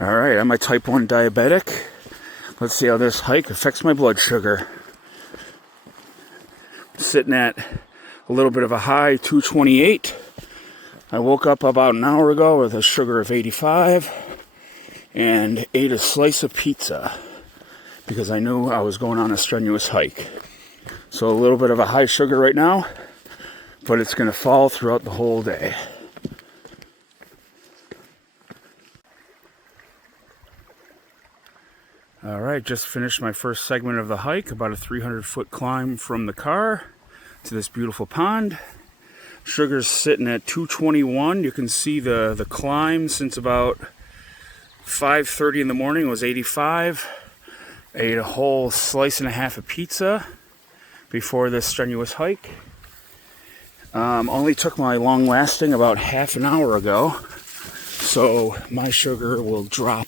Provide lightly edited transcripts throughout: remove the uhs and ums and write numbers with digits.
Alright, I'm a type 1 diabetic. Let's see how this hike affects my blood sugar. Sitting at a little bit of a high, 228. I woke up about an hour ago with a sugar of 85 and ate a slice of pizza because I knew I was going on a strenuous hike. So a little bit of a high sugar right now, but it's going to fall throughout the whole day. Alright, just finished my first segment of the hike, about a 300-foot climb from the car to this beautiful pond. Sugar's sitting at 221. You can see the climb since about 5:30 in the morning was 85. I ate a whole slice and a half of pizza before this strenuous hike. Only took my long lasting about half an hour ago, so my sugar will drop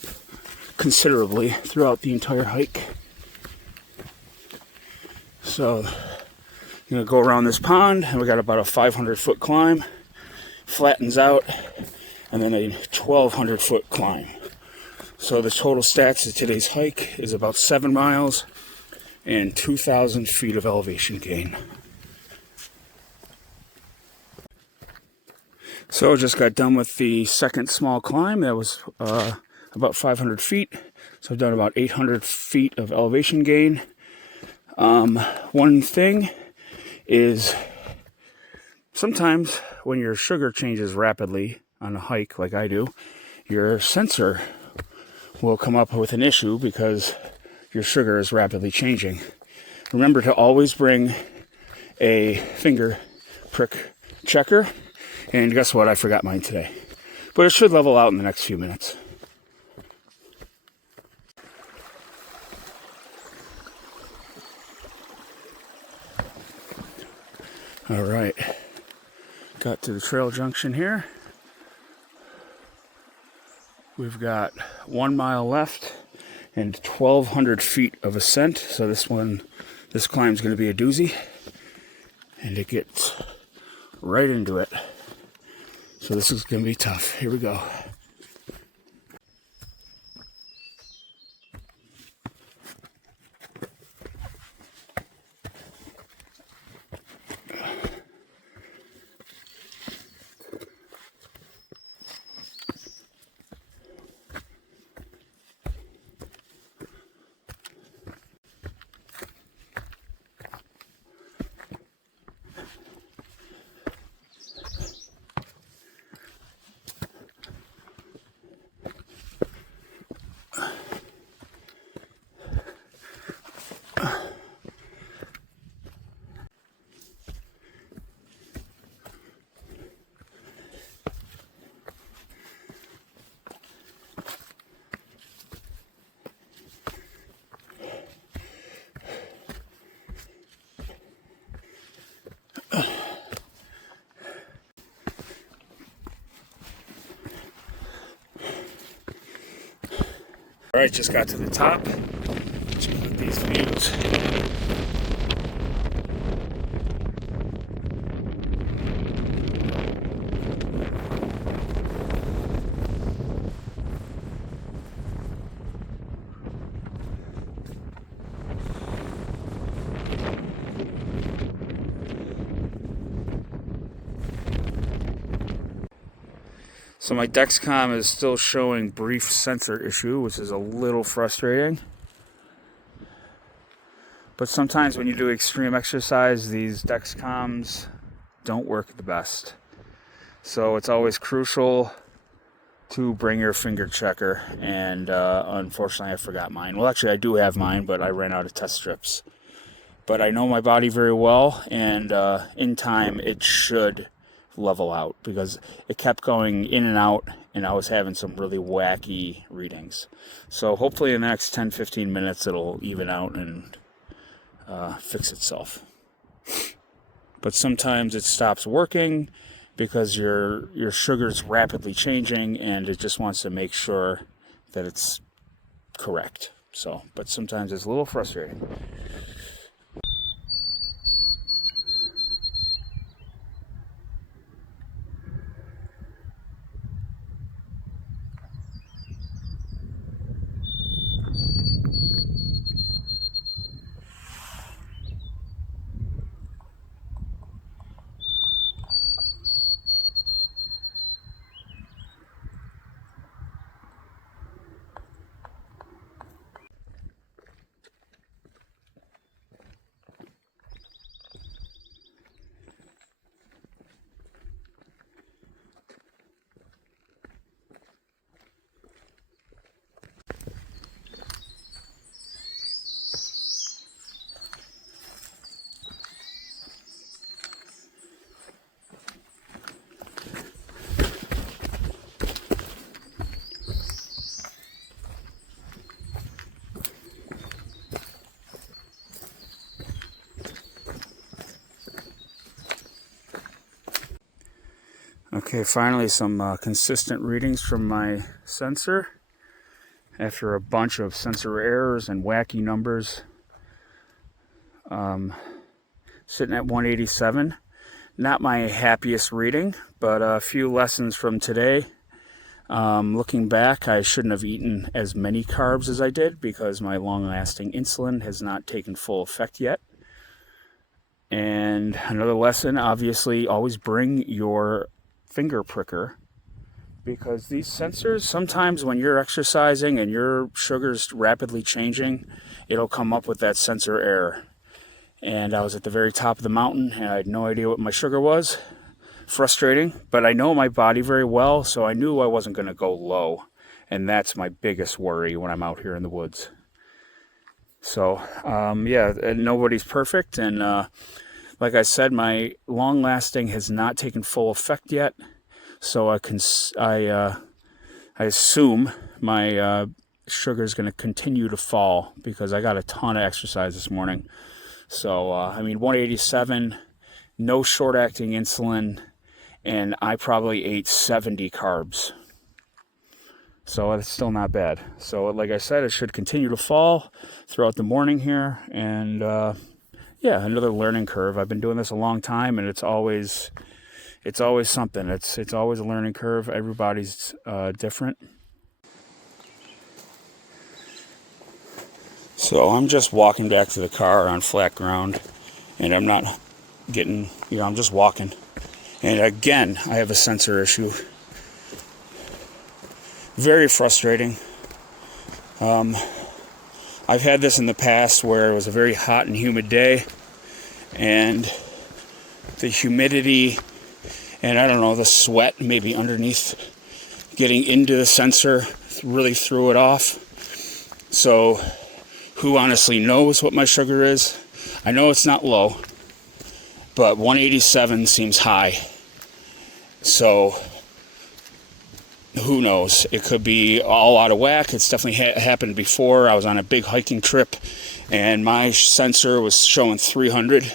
considerably throughout the entire hike. So I'm gonna go around this pond, and we got about a 500-foot climb, flattens out, and then a 1,200-foot climb. So the total stats of today's hike is about 7 miles and 2,000 feet of elevation gain. So just got done with the second small climb. That was about 500 feet. So I've done about 800 feet of elevation gain. One thing is sometimes when your sugar changes rapidly on a hike like I do, your sensor will come up with an issue because your sugar is rapidly changing. Remember to always bring a finger prick checker. And guess what? I forgot mine today. But it should level out in the next few minutes. All right, got to the trail junction here. We've got 1 mile left and 1,200 feet of ascent. So this climb is going to be a doozy, and it gets right into it. So this is going to be tough. Here we go. All right, just got to the top. Check out these views. So my Dexcom is still showing brief sensor issue, which is a little frustrating. But sometimes when you do extreme exercise, these Dexcoms don't work the best. So it's always crucial to bring your finger checker, and unfortunately I forgot mine. Well, actually I do have mine, but I ran out of test strips. But I know my body very well, and in time it should level out, because it kept going in and out, and I was having some really wacky readings. So hopefully in the next 10-15 minutes it'll even out and fix itself. But sometimes it stops working because your sugar's rapidly changing, and it just wants to make sure that it's correct. So, but sometimes it's a little frustrating. Okay, finally some consistent readings from my sensor after a bunch of sensor errors and wacky numbers. Sitting at 187. Not my happiest reading, but a few lessons from today. Looking back, I shouldn't have eaten as many carbs as I did because my long-lasting insulin has not taken full effect yet. And another lesson, obviously, always bring your finger pricker, because these sensors, sometimes when you're exercising and your sugar's rapidly changing, it'll come up with that sensor error. And I was at the very top of the mountain and I had no idea what my sugar was. Frustrating, but I know my body very well, so I knew I wasn't going to go low. And that's my biggest worry when I'm out here in the woods. So, yeah, nobody's perfect. And like I said, my long-lasting has not taken full effect yet. So I assume my sugar is going to continue to fall because I got a ton of exercise this morning. So, 187, no short-acting insulin, and I probably ate 70 carbs. So it's still not bad. So like I said, it should continue to fall throughout the morning here. And yeah, another learning curve. I've been doing this a long time, and it's always something. It's always a learning curve. Everybody's different. So I'm just walking back to the car on flat ground, and I'm not getting, I'm just walking. And again, I have a sensor issue. Very frustrating. I've had this in the past where it was a very hot and humid day, and the humidity and I don't know, the sweat maybe underneath getting into the sensor really threw it off. So who honestly knows what my sugar is? I know it's not low, but 187 seems high. So who knows? It could be all out of whack. It's definitely happened before. I was on a big hiking trip and my sensor was showing 300,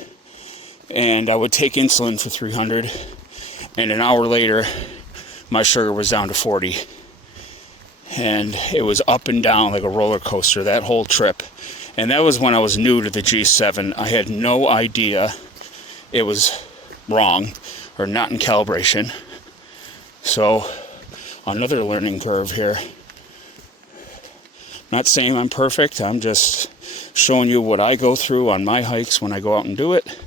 and I would take insulin for 300, and an hour later my sugar was down to 40. And it was up and down like a roller coaster that whole trip. And that was when I was new to the G7. I had no idea it was wrong or not in calibration. So another learning curve here. Not saying I'm perfect. I'm just showing you what I go through on my hikes when I go out and do it.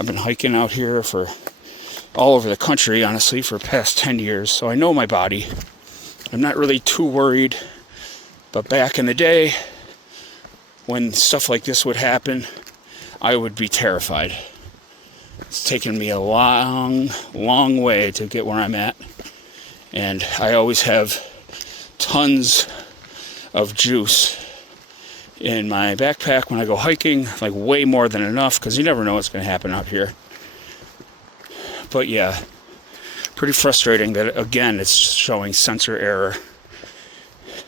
I've been hiking out here for all over the country, honestly, for the past 10 years. So I know my body. I'm not really too worried, but back in the day, when stuff like this would happen, I would be terrified. It's taken me a long, long way to get where I'm at, and I always have tons of juice in my backpack when I go hiking, like way more than enough, because you never know what's going to happen out here. But yeah, pretty frustrating that, again, it's showing sensor error.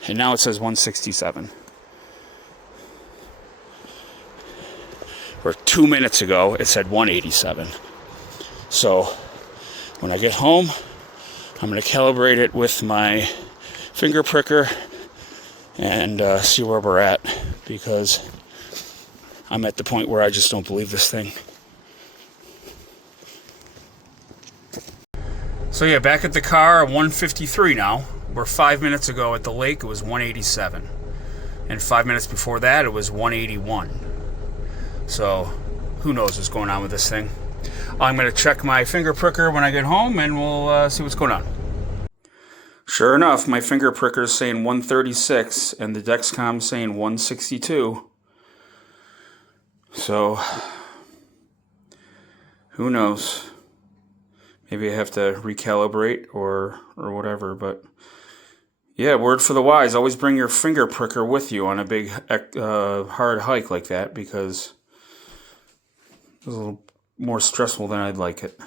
And now it says 167. Where 2 minutes ago, it said 187. So when I get home, I'm going to calibrate it with my finger pricker and see where we're at. Because I'm at the point where I just don't believe this thing. So yeah, back at the car, 153 now. Where 5 minutes ago at the lake, it was 187. And 5 minutes before that, it was 181. So who knows what's going on with this thing. I'm going to check my finger pricker when I get home, and we'll see what's going on. Sure enough, my finger pricker is saying 136, and the Dexcom is saying 162. So who knows? Maybe I have to recalibrate or whatever, but yeah, word for the wise, always bring your finger pricker with you on a big, hard hike like that, because it's a little more stressful than I'd like it.